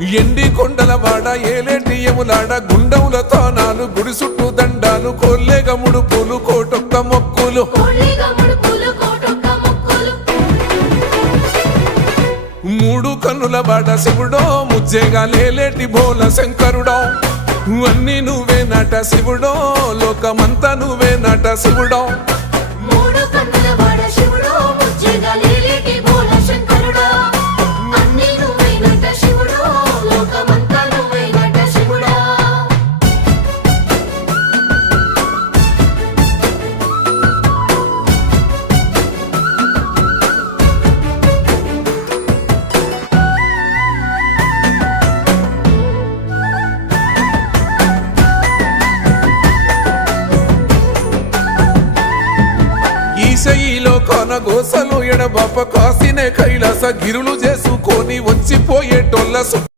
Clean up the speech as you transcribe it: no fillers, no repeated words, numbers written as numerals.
ఎండి కొండల వాడ ఏలేటి యములాడ గుండముల తానాలు గుడి చుట్టూ దండాలు కొల్లేగ ముడుపులు కోటొక్క మొక్కులు మూడు కన్నుల వాడ శివుడో ముజ్జేగా లేలేటి బోల శంకరుడో అన్ని నువ్వే నట శివుడో లోకమంతా నువ్వే నట శివుడో ఈశయిలో కొనగోసలు ఎడబాప కాసినే కైలాస గిరులు చేసుకొని వచ్చిపోయేటోళ్ళ